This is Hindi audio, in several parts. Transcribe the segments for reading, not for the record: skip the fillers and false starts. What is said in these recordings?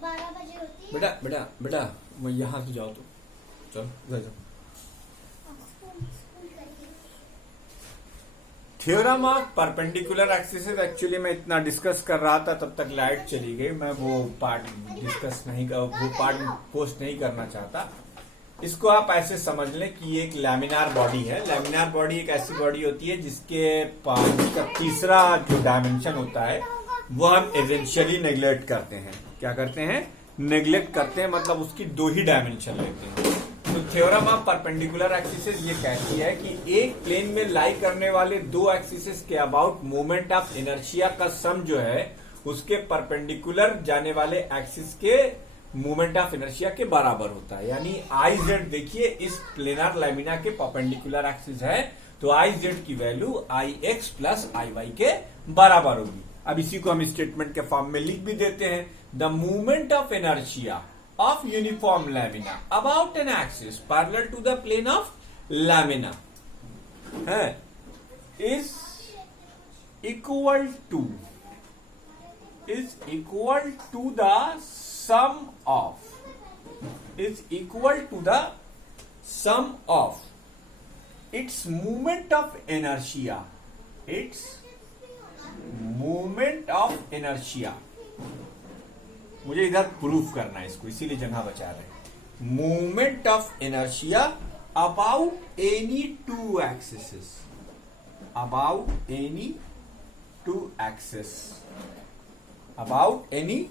12 बजे होती है। बेटा बेटा बेटा मैं यहाँ से जाओ तो चलो इधर जाओ। Theorem of perpendicular axis actually मैं इतना डिस्कस कर रहा था तब तक लाइट चली गई। मैं वो पार्ट डिस्कस नहीं कर, वो पार्ट पोस्ट नहीं करना चाहता। इसको आप ऐसे समझ लें कि ये एक लैमिनार बॉडी है। लैमिनार बॉडी एक ऐसी बॉडी होती है जिसका तीसरा जो डायमेंशन होता है वो हम एसेंशियली नेग्लेक्ट करते हैं। क्या करते हैं? नेग्लेक्ट करते हैं, मतलब उसकी दो ही डायमेंशन लेते हैं। तो थ्योरम ऑफ परपेंडिकुलर एक्सिस ये कहती है कि एक प्लेन में लाई करने वाले दो एक्सिस के अबाउट मोमेंट ऑफ इनर्शिया का सम जो है उसके परपेंडिकुलर जाने वाले एक्सिस के मोमेंट ऑफ इनर्शिया के बराबर होता है। यानी आई जेड देखिए इस प्लेनर लैमिना के परपेंडिकुलर एक्सिस है तो आई जेड की value I x plus I Y के बराबर होगी। अब इसी को हम स्टेटमेंट के फॉर्म में लिख भी देते हैं। The movement of inertia of uniform lamina about an axis parallel to the plane of lamina is equal to the sum of its moment of inertia, मुझे इधर प्रूफ करना है इसको, इसीलिए जगह बचा रहे हैं। Movement of inertia about any two axis, about any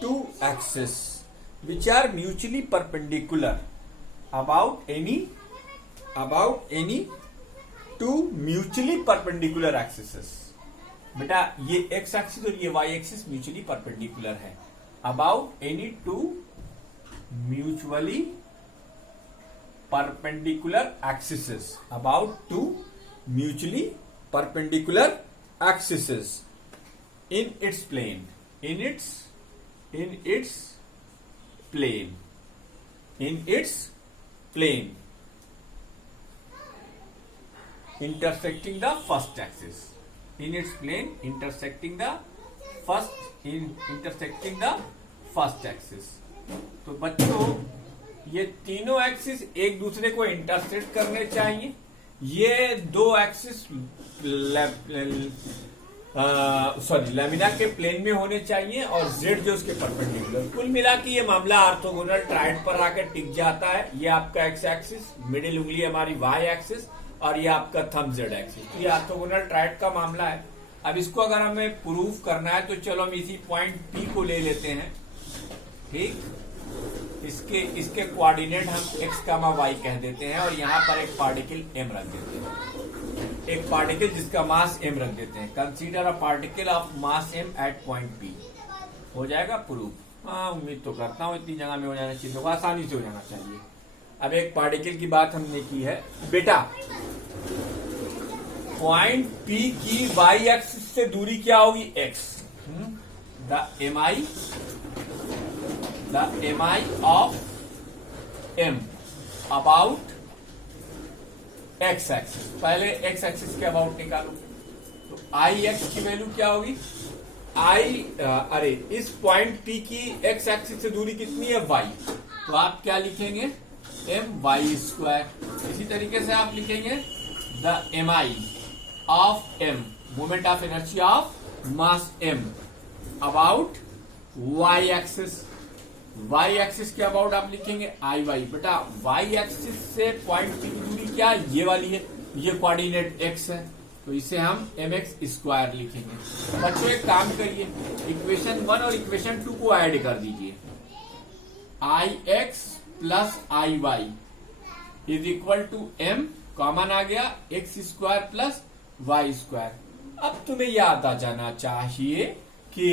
two axis which are mutually perpendicular, about any two mutually perpendicular axis. बेटा ये एक्स एक्सिस और ये वाई एक्सिस म्यूचुअली परपेंडिकुलर है। About any two mutually perpendicular axis, about two mutually perpendicular axis in its plane, in its plane intersecting the first axis, in its plane intersecting the first axis। तो बच्चों ये तीनों एक्सिस एक दूसरे को इंटरसेक्ट करने चाहिए। ये दो एक्सिस लैमिना के प्लेन में होने चाहिए और जेड जो उसके परपेंडिकुलर। कुल मिला के ये मामला ऑर्थोगोनल ट्रायड पर आकर टिक जाता है। ये आपका एक्स एक्सिस, मिडिल उंगली हमारी वाई एक्सिस और ये आपका थंब जेड एक्सिस। तो ये ऑर्थोगोनल ट्रायड का मामला है। अब इसको अगर हमें प्रूफ करना है तो चलो हम इसी पॉइंट पी को ले लेते हैं। ठीक, इसके कोऑर्डिनेट हम एक्स कामा वाई कह देते हैं और यहाँ पर एक पार्टिकल एम रख देते हैं, एक पार्टिकल जिसका मास एम रख देते हैं। Consider a particle of mass M at point P. हो जाएगा प्रूफ? हाँ, उम्मीद तो करता हूँ इतनी जगह में हो जाना चाहिए, तो आसानी से हो जाना चाहिए। अब एक पार्टिकल की बात हमने की है। बेटा पॉइंट पी की वाई एक्सिस से दूरी क्या होगी? X. The M I of M about X axis. पहले एक्स एक्सिस के अबाउट निकालो तो आई एक्स की वैल्यू क्या होगी? इस पॉइंट पी की एक्स एक्सिस से दूरी कितनी है? वाई। तो आप क्या लिखेंगे? M Y square. इसी तरीके से आप लिखेंगे the M I of M, moment of inertia of mass M about Y axis. Y axis के अबाउट आप लिखेंगे आई वाई। बेटा वाई एक्सिस से पॉइंट पी की दूरी क्या है? ये वाली है, ये कोऑर्डिनेट एक्स है तो इसे हम एम एक्स स्क्वायर लिखेंगे। बच्चों एक काम करिए, इक्वेशन 1 और इक्वेशन 2 को ऐड कर दीजिए। I x plus I y is equal to M, common आ गया, x square plus Y square. अब तुम्हें याद आ जाना चाहिए कि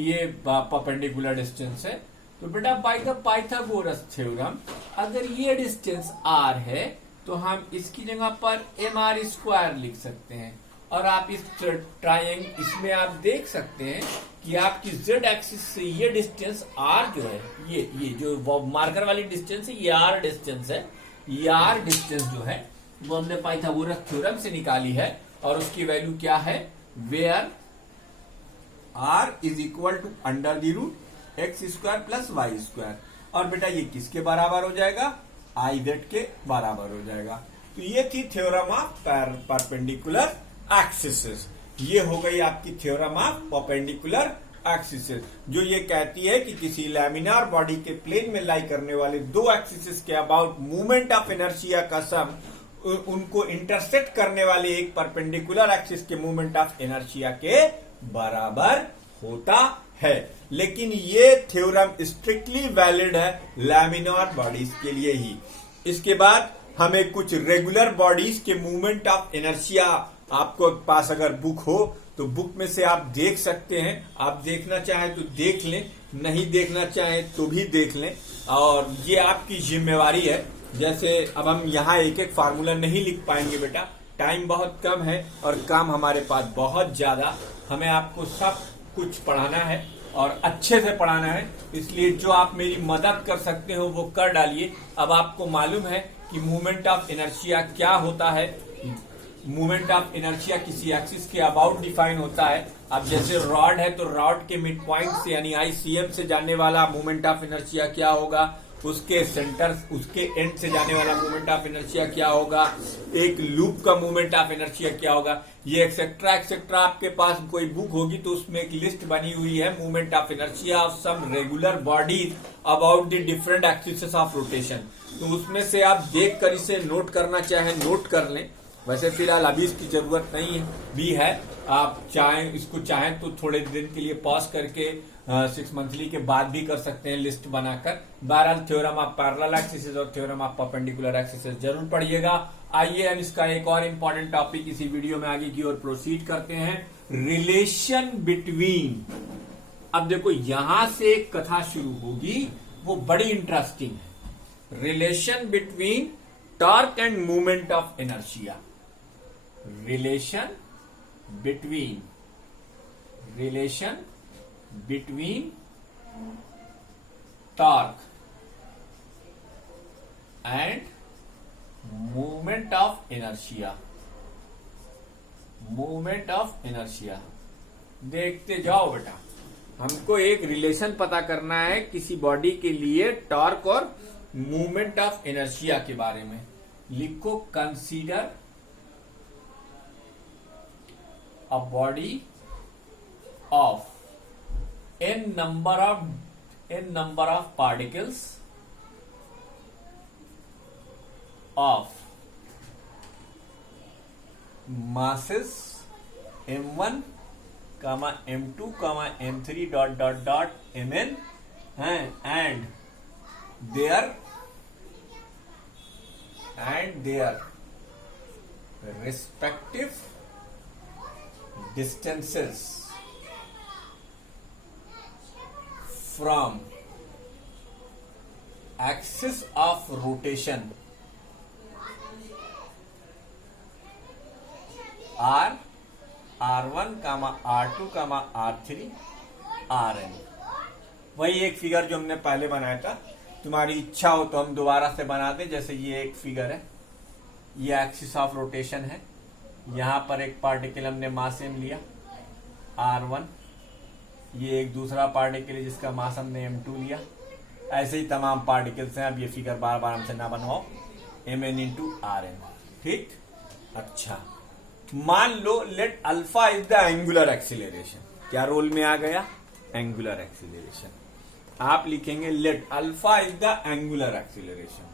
ये परपेंडिकुलर डिस्टेंस है। तो बेटा बाय द पाइथागोरस थ्योरम अगर ये डिस्टेंस आर है तो हम इसकी जगह पर एम आर स्क्वायर लिख सकते हैं। और आप इस ट्रायंगल इसमें आप देख सकते हैं कि आपकी जेड एक्सिस से ये डिस्टेंस आर जो है, ये जो मार्कर वाली डिस्टेंस है ये आर डिस्टेंस है। ये आर डिस्टेंस जो है वो हमने पाइथागोरस थ्योरम से निकाली है और उसकी वैल्यू क्या है? Where R is equal to under the root X square plus Y square. और बेटा ये किसके बराबर हो जाएगा? आई जेड के बराबर हो जाएगा। तो ये थी थ्योरम ऑफ परपेंडिकुलर एक्सिस। ये हो गई आपकी थ्योरम ऑफ परपेंडिकुलर एक्सिस, जो ये कहती है कि किसी लैमिनार बॉडी के प्लेन में लाई करने वाले दो एक्सिस के अबाउट मूवमेंट ऑफ इनर्शिया का सम उनको इंटरसेक्ट करने वाले एक परपेंडिकुलर एक्सिस के मूवमेंट ऑफ इनर्शिया के बराबर होता है। लेकिन ये थ्योरम स्ट्रिक्टली वैलिड है लैमिनार बॉडीज के लिए ही। इसके बाद हमें कुछ रेगुलर बॉडीज के मूवमेंट ऑफ इनर्शिया आपको पास अगर बुक हो तो बुक में से आप देख सकते हैं। आप देखना चाहें तो देख लें, नहीं देखना चाहें तो भी देख लें, और ये आपकी जिम्मेवारी है। जैसे अब हम यहाँ एक एक फार्मूला नहीं लिख पाएंगे बेटा, टाइम बहुत कम है और काम हमारे पास बहुत ज्यादा। हमें आपको सब कुछ पढ़ाना है और अच्छे से पढ़ाना है, इसलिए जो आप मेरी मदद कर सकते हो वो कर डालिए। अब आपको मालूम है कि मूवमेंट ऑफ इनर्शिया क्या होता है। मूवमेंट ऑफ इनर्शिया किसी एक्सिस के अबाउट डिफाइन होता है। अब जैसे रॉड है तो रॉड के मिड पॉइंट से यानी ICM से जाने वाला मूवमेंट ऑफ इनर्शिया क्या होगा, उसके सेंटर उसके एंड से जाने वाला मूवमेंट ऑफ इनर्शिया क्या होगा, एक लूप का मूवमेंट ऑफ इनर्शिया क्या होगा, ये एक्सेट्रा एक्सेट्रा। आपके पास कोई बुक होगी तो उसमें एक लिस्ट बनी हुई है movement of inertia of some regular bodies about the different axis of rotation. तो उसमें से आप देख कर इसे नोट करना चाहें नोट कर लें। वैसे फिलहाल अभी इसकी जरूरत नहीं भी है, आप इसको चाहें तो थोड़े दिन के लिए पॉज करके 6 मंथली के बाद भी कर सकते हैं लिस्ट बनाकर। बहरहाल थ्योरम ऑफ पैरेलल एक्सिस और थ्योरम ऑफ परपेंडिकुलर एक्सिस जरूर पढ़िएगा। आइए हम इसका एक और इम्पोर्टेंट टॉपिक इसी वीडियो में आगे की ओर प्रोसीड करते हैं, रिलेशन बिटवीन। अब देखो यहां से एक कथा शुरू होगी, वो बड़ी इंटरेस्टिंग है। Relation between torque and movement of inertia. Relation between torque and movement of inertia. Movement of inertia देखते जाओ बेटा। हमको एक रिलेशन पता करना है किसी बॉडी के लिए टॉर्क और मूवमेंट ऑफ इनर्शिया के बारे में। लिखो, consider a body of n number of particles of masses m1, m2, m3 mn and their respective distances from axis of rotation R, R1, R2, R3, Rn। वही एक फिगर जो हमने पहले बनाया था। तुम्हारी इच्छा हो तो हम दोबारा से बना दें। जैसे ये एक फिगर है, ये एक्सिस ऑफ रोटेशन है। यहां पर एक पार्टिकल हमने मास m लिया R1, ये एक दूसरा पार्टिकल है जिसका मास हमने m2 लिया। ऐसे ही तमाम पार्टिकल्स हैं। अब ये फिगर बार बार हमसे ना बनवाओ, mn इंटू Rn। ठीक, अच्छा मान लो let alpha is the angular acceleration. क्या रोल में आ गया? Angular acceleration. आप लिखेंगे let alpha is the angular acceleration.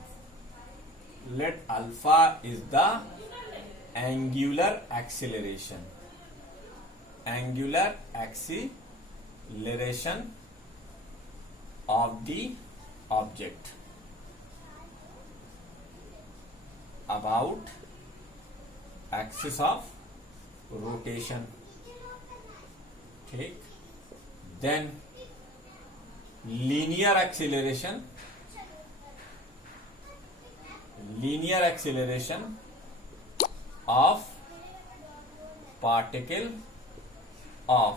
Let alpha is the angular acceleration of the object about axis of rotation। ठीक, then linear acceleration of particle of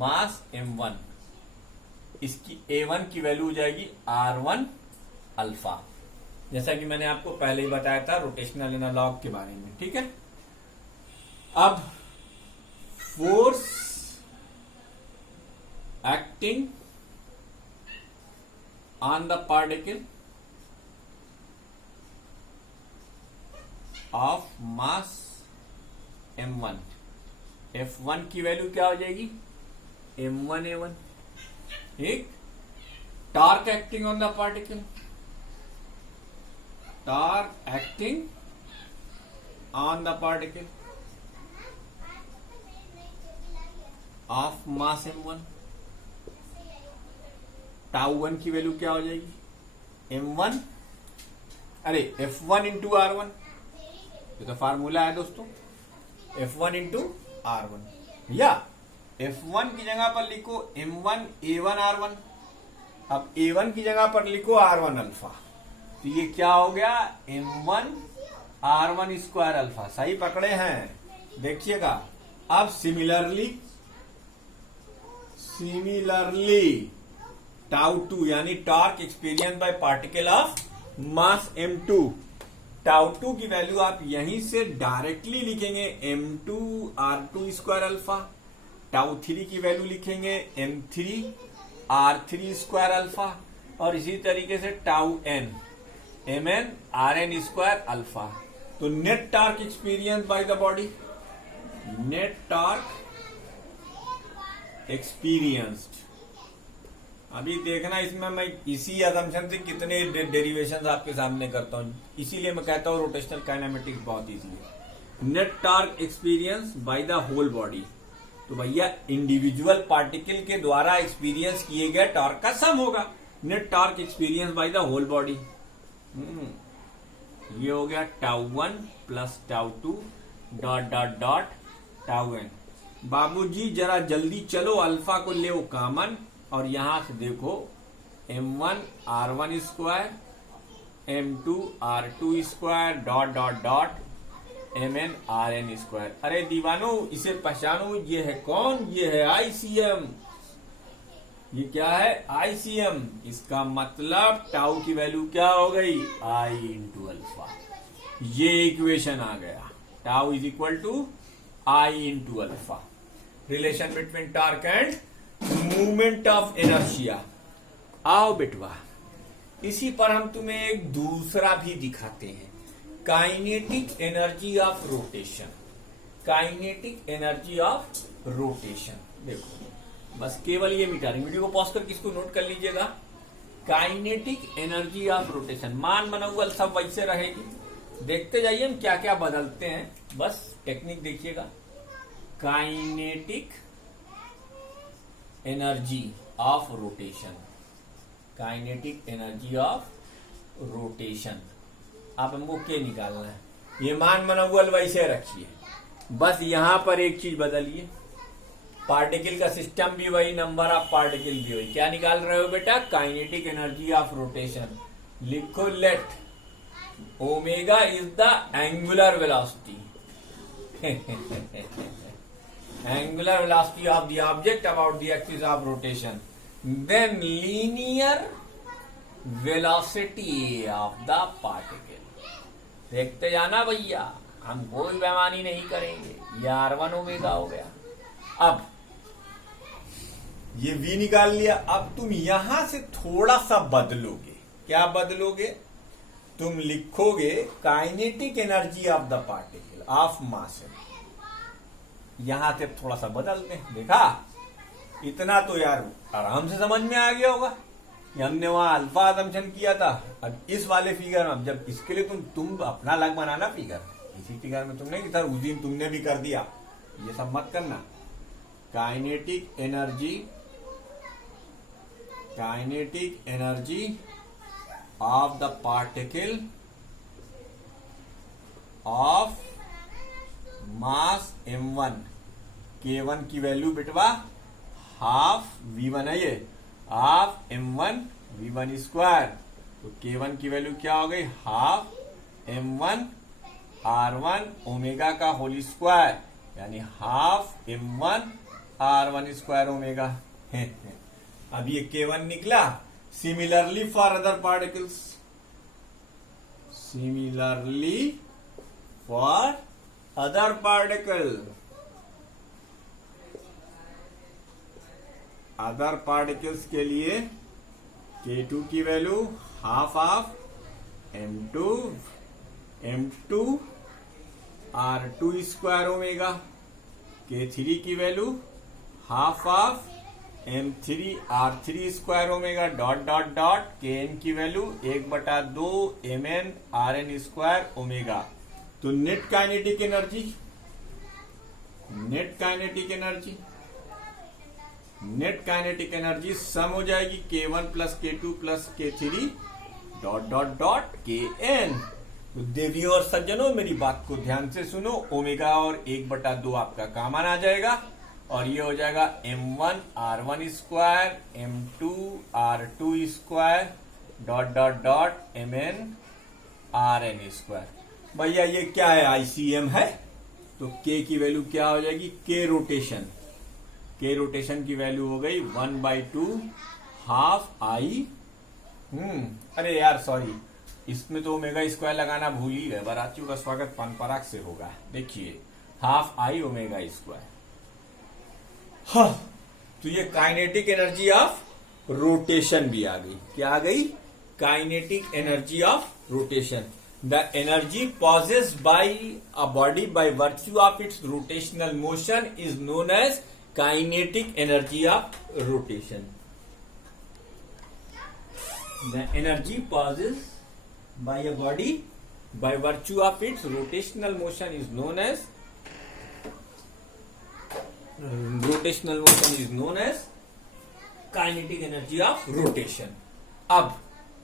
mass m1। इसकी a1 की वैल्यू हो जाएगी r1 अल्फा, जैसा कि मैंने आपको पहले ही बताया था रोटेशनल एनालॉग के बारे में। ठीक है, अब force acting on the particle of mass m1, f1 की वैल्यू क्या हो जाएगी m1a1, ठीक। Torque acting on the particle, torque acting on the particle of mass m1, tau one की वैल्यू क्या हो जाएगी m1, अरे f1 इंटू r1, ये तो फार्मूला है दोस्तों, f1 इंटू r1, या f1 की जगह पर लिखो m1 a1 r1, अब a1 की जगह पर लिखो r1 अल्फा, तो ये क्या हो गया m1 r1 स्क्वायर अल्फा, सही पकड़े हैं, देखिएगा। अब सिमिलरली टाउ टू यानी torque experience by particle of mass m2, tau two की वैल्यू आप यहीं से डायरेक्टली लिखेंगे m2 r2 square alpha, tau three की वैल्यू लिखेंगे m3 r3 स्क्वायर अल्फा, और इसी तरीके से tau n mn rn square alpha. तो net torque experience by the body, net torque experienced, अभी देखना इसमें मैं इसी असम्पशन से कितने डेरिवेशंस आपके सामने करता हूं, इसीलिए मैं कहता हूं रोटेशनल काइनेमेटिक्स बहुत इजी है। Net torque experience by the whole body, तो भैया इंडिविजुअल पार्टिकल के द्वारा एक्सपीरियंस किए गए टॉर्क का सम होगा, net torque experience by the whole body. ये हो गया tau one plus tau two dot dot dot tau N. बाबूजी जरा जल्दी चलो, अल्फा को ले कॉमन, और यहां से देखो m1 r1 square, m2 r2 square dot dot dot mn rn square. अरे दीवानो इसे पहचानो, ये है कौन, ये है ICM, ये क्या है ICM, इसका मतलब टाउ की वैल्यू क्या हो गई I इंटू अल्फा, ये इक्वेशन आ गया, tau is equal to I into alpha. Relation between torque and movement of inertia. आओ बेटवा, इसी पर हम तुम्हें एक दूसरा भी दिखाते हैं, kinetic energy of rotation, kinetic energy of rotation. देखो बस केवल ये मिटा रही, वीडियो को पॉज करके इसको नोट कर लीजिएगा। काइनेटिक एनर्जी ऑफ रोटेशन, मान मनोबल सब वैसे रहेगी, देखते जाइए हम क्या क्या बदलते हैं, बस टेक्निक देखिएगा। Kinetic energy of rotation, kinetic energy of rotation, अब हमको क्या निकालना है, ये मान मनोबल वैसे रखिए, बस यहां पर एक चीज बदलिए, पार्टिकल का सिस्टम भी वही, नंबर ऑफ पार्टिकल भी वही। क्या निकाल रहे हो बेटा, काइनेटिक एनर्जी ऑफ रोटेशन। लिखो let omega is the angular velocity, angular velocity of the object about the axis of rotation, then linear velocity of the particle। देखते जाना भैया, हम कोई बेईमानी नहीं करेंगे, ये r1 ओमेगा हो गया। अब ये v निकाल लिया, अब तुम यहां से थोड़ा सा बदलोगे, क्या बदलोगे, तुम लिखोगे kinetic energy of the particle of मास, यहां से थोड़ा सा बदल दें। देखा, इतना तो यार आराम से समझ में आ गया होगा कि हमने वहां अल्फा असम्पशन किया था। अब इस वाले फिगर में, जब इसके लिए तुम अपना अलग बनाना फिगर, इसी फिगर में तुमने कि सर उस दिन तुमने भी कर दिया, ये सब मत करना। Kinetic energy of the particle of mass m1, k1 की वैल्यू बेटवा हाफ v1 है, ये हाफ m1 v1 स्क्वायर, तो k1 की वैल्यू क्या हो गई, हाफ m1 r1 ओमेगा का होल स्क्वायर, यानी half m1 r1 square omega. अब ये k1 निकला। Similarly for other particles, similarly for other particle, other particles के लिए K2 की value half of M2 R2 square omega. K3 की value half of M3 R3 square omega dot dot dot. Kn की value 1/2 Mn Rn square omega. तो नेट काइनेटिक एनर्जी सम हो जाएगी K1 plus K2 plus K3 dot dot dot Kn। तो देवियों और सज्जनों, मेरी बात को ध्यान से सुनो। ओमेगा और 1/2 आपका कॉमन आ जाएगा और ये हो जाएगा M1 R1 square M2 R2 square dot dot dot Mn Rn square. भैया ये क्या है? ICM है। तो K की वैल्यू क्या हो जाएगी? K रोटेशन की वैल्यू हो गई 1/2 हाफ I। अरे यार सॉरी, इसमें तो ओमेगा स्क्वायर लगाना भूल ही गए। बारातियों का स्वागत पान पराग से होगा। देखिए हाफ I ओमेगा स्क्वायर। हाँ, तो ये काइनेटिक एनर्जी ऑफ रोटेशन भी आ गई। क्या आ गई? Kinetic energy of rotation. The energy possessed by a body by virtue of its rotational motion is known as kinetic energy of rotation. The energy possessed by a body by virtue of its rotational motion is known as kinetic energy of rotation। अब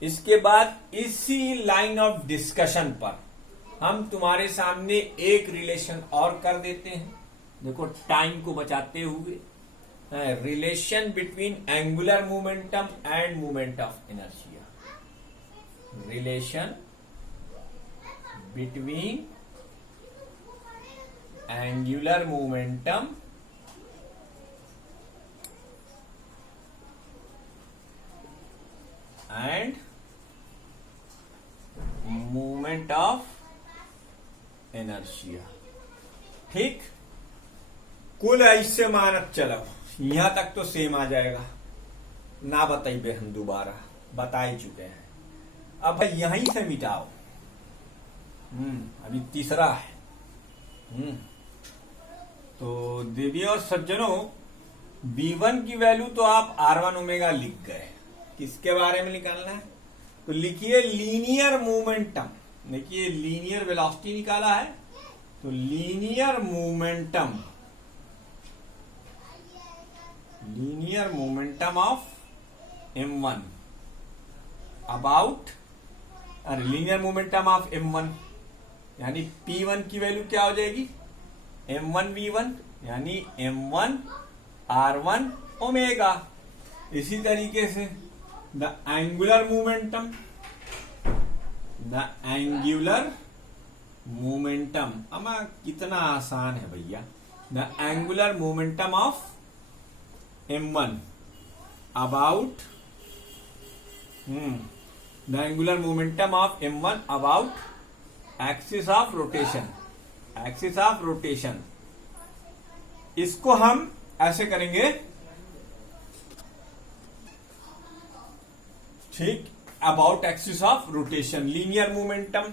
इसके बाद इसी लाइन ऑफ डिस्कशन पर हम तुम्हारे सामने एक रिलेशन और कर देते हैं। देखो टाइम को बचाते हुए, relation between angular momentum end moment of inertia. Relation between angular momentum and moment of inertia। ठीक, कुल ऐसे मानक चलो, यहां तक तो सेम आ जाएगा ना। बताइए, हम दोबारा बता ही चुके हैं। अब यहीं से मिटाओ। अभी तीसरा है। तो देवी और सज्जनों, V1 की वैल्यू तो आप R1 ओमेगा लिख गए। किसके बारे में निकालना है? तो लिखिए लीनियर मोमेंटम। देखिए लीनियर वेलोसिटी निकाला है, तो linear momentum of M1 about linear momentum of M1 यानी P1 की वैल्यू क्या हो जाएगी? M1 V1 यानी M1 R1 ओमेगा। इसी तरीके से द एंगुलर मोमेंटम अमा कितना आसान है भैया। The angular momentum of M1 about the angular momentum of M1 about axis of rotation। इसको हम ऐसे करेंगे, ठीक, about axis of rotation linear momentum.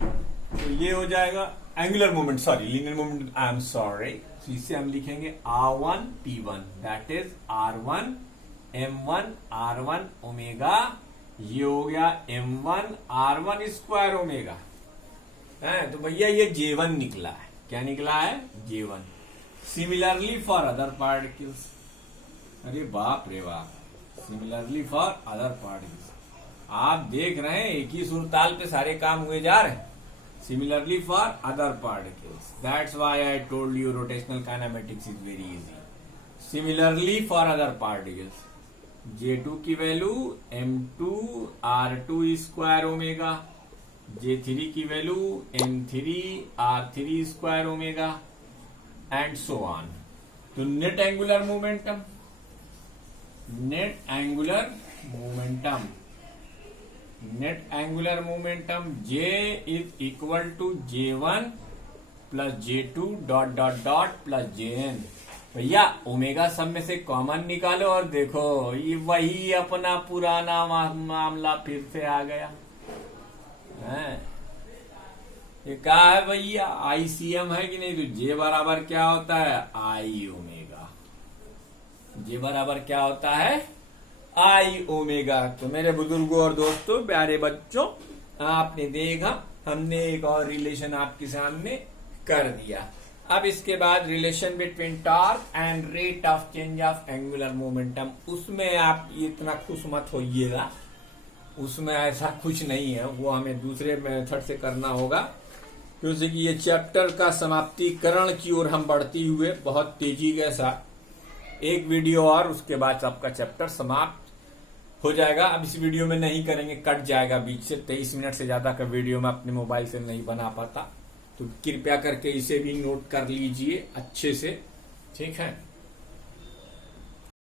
तो ये हो जाएगा angular moment, linear moment, I am sorry. तो इसे हम लिखेंगे R1 P1 that is R1 M1 R1 omega. ये हो गया M1 R1 स्क्वायर ओमेगा। तो भैया ये J1 निकला है। क्या निकला है? J1। Similarly for other particles, अरे बाप रे बाप, सिमिलरली फॉर अदर पार्टिकल्स। आप देख रहे हैं एक ही सुरताल पे सारे काम हुए जा रहे हैं। Similarly for other particles, that's why I told you rotational kinematics is very easy. Similarly for other particles, J2 की value M2 R2 square omega, J3 की value M3 R3 square omega and so on. तो net angular momentum J is equal to J1 plus J2 dot dot dot plus Jn। भैया ओमेगा सब में से कॉमन निकालो और देखो ये वही अपना पुराना मामला फिर से आ गया है। ये क्या है भैया, आईसीएम है कि नहीं? तो जे बराबर क्या होता है, आई ओमेगा। जे बराबर क्या होता है, आई ओमेगा। तो मेरे बुजुर्गों और दोस्तों, प्यारे बच्चों, आपने देखा हमने एक और रिलेशन आपके सामने कर दिया। अब इसके बाद relation between torque and rate of change of angular momentum, उसमें आप इतना खुश मत होइएगा, उसमें ऐसा कुछ नहीं है, वो हमें दूसरे मेथड से करना होगा, क्योंकि ये चैप्टर का समाप्तिकरण की ओर हम बढ़ती हुए बहुत तेजी के साथ एक वीडियो और उसके बाद आपका चैप्टर समाप्त हो जाएगा। अब इस वीडियो में नहीं करेंगे, कट जाएगा बीच से। 23 मिनट से ज्यादा का वीडियो मैं अपने मोबाइल से नहीं बना पाता, तो कृपया करके इसे भी नोट कर लीजिए अच्छे से, ठीक है।